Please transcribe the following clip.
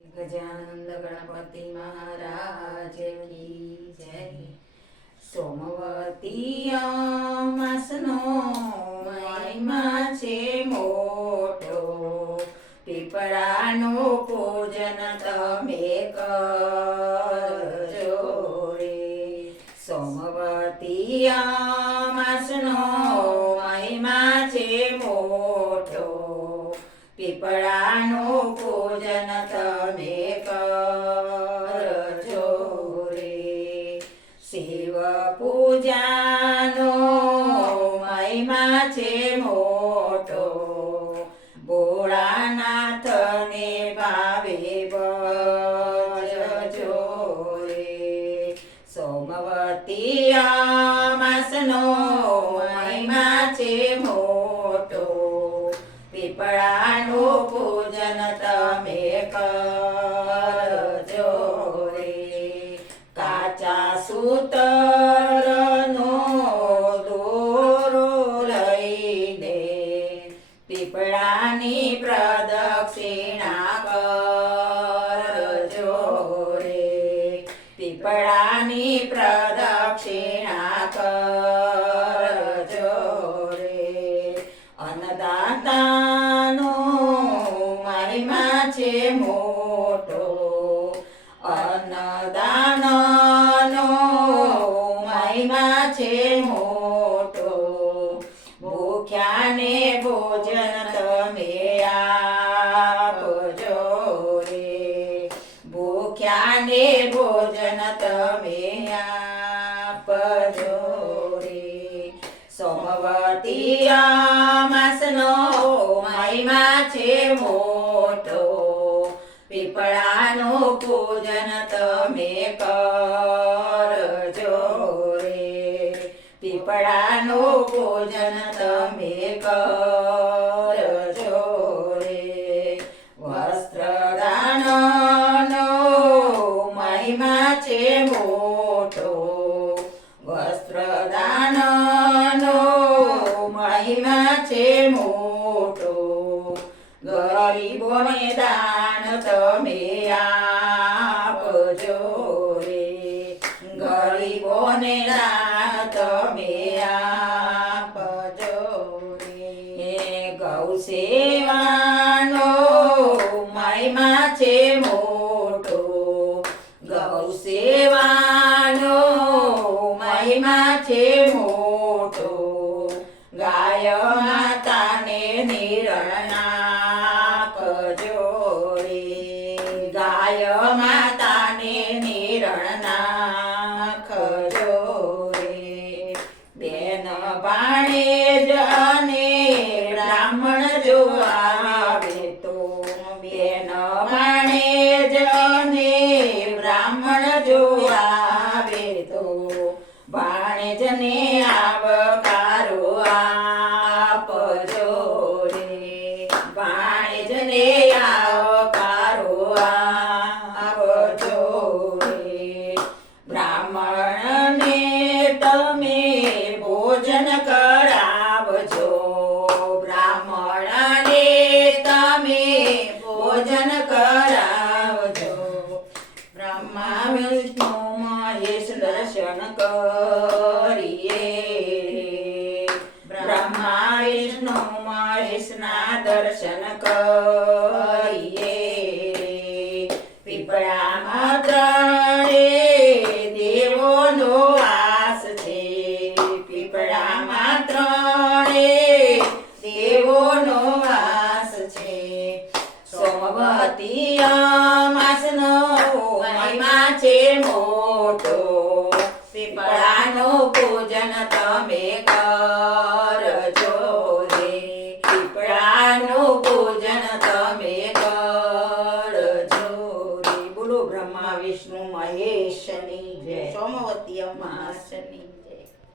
ગજાનંદ ગણપતિ મહારાજ કી જય સોમવતી અમાસનો મહિમા છે મોટો પીપળાનો પૂજન તમે કરજો રે સોમવતી અમાસનો મહિમા છે મોટો પીપળાનું શિવ પૂજાનો મહિમા છે મોટો પીપળાની પ્રદક્ષિણા કરજો રે. અન્નદાતાનો મહિમા છે મોટો. અન્નદાનનો મહિમા છે મોટો. ભૂખ્યાને ભોજન તમે આપજો રે. ભૂખ્યાને ભોજન તમે આપજો રે સોમવતી અમાસનો મહિમા છે મોટો પીપળાનું પૂજન તમે કરજો રે પીપળાનું પૂજન તમે કરજો ગરીબોને દાન તમે આપજો રે. ગરીબોને દાન તમે આપજો રે. ગૌ સેવાનો મહિમા છે મોટો. ગૌ સેવાનો મહિમા છે મોટો. ગાય તો બાણેજને આવકારો કરીએ. બ્રહ્મા વિષ્ણુ મહેશના દર્શન કરીએ રે બોલો બ્રહ્મા વિષ્ણુ